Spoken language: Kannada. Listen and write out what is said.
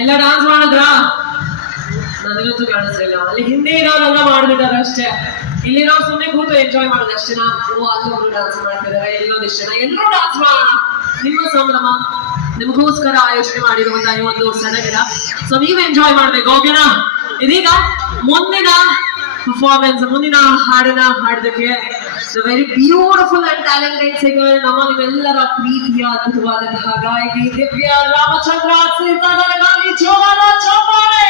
ಎಲ್ಲ ಡಾನ್ಸ್ ಮಾಡಿದ್ರ ನನಗಂತೂ ಕಾಣಿಸ್ಲಿಲ್ಲ. ಅಲ್ಲಿ ಹಿಂದೆ ಇರೋರೆಲ್ಲ ಮಾಡ್ಬಿಟ್ಟಾರೆ ಅಷ್ಟೇ, ಇಲ್ಲಿರೋ ಸುಮ್ಮನೆ ಕೂತು ಎಂಜಾಯ್ ಮಾಡೋದು ಅಷ್ಟೇ. ಅಲ್ಲೊಬ್ರು ಡಾನ್ಸ್ ಮಾಡ್ತಿದ್ದಾರೆ, ಇಲ್ಲೊಂದಿಷ್ಟು ಜನ ಎಲ್ಲರೂ ಡಾನ್ಸ್ ಮಾಡೋಣ. ನಿಮ್ಮ ಸಂಭ್ರಮ ನಿಮಗೋಸ್ಕರ ಆಯೋಜನೆ ಮಾಡಿರುವಂತಹ ಈ ಒಂದು ಸಡಗರ, ಸೊ ನೀವು ಎಂಜಾಯ್ ಮಾಡ್ಬೇಕು, ಓಕೆನಾ? ಇದೀಗ ಮುಂದಿನ ಪರ್ಫಾರ್ಮೆನ್ಸ್, ಮುಂದಿನ ಹಾಡನ್ನ ಹಾಡೋದಕ್ಕೆ very beautiful and talented singer, ನಮ್ಮ ನಿಮ್ಮೆಲ್ಲರ ಪ್ರೀತಿಯ ಅದ್ಭುತವಾದಂತಹ ಗಾಯಕಿ ದಿವ್ಯಾ ರಾಮಚಂದ್ರ. ಜೋರಾದ ಚಪ್ಪಾಳೆ.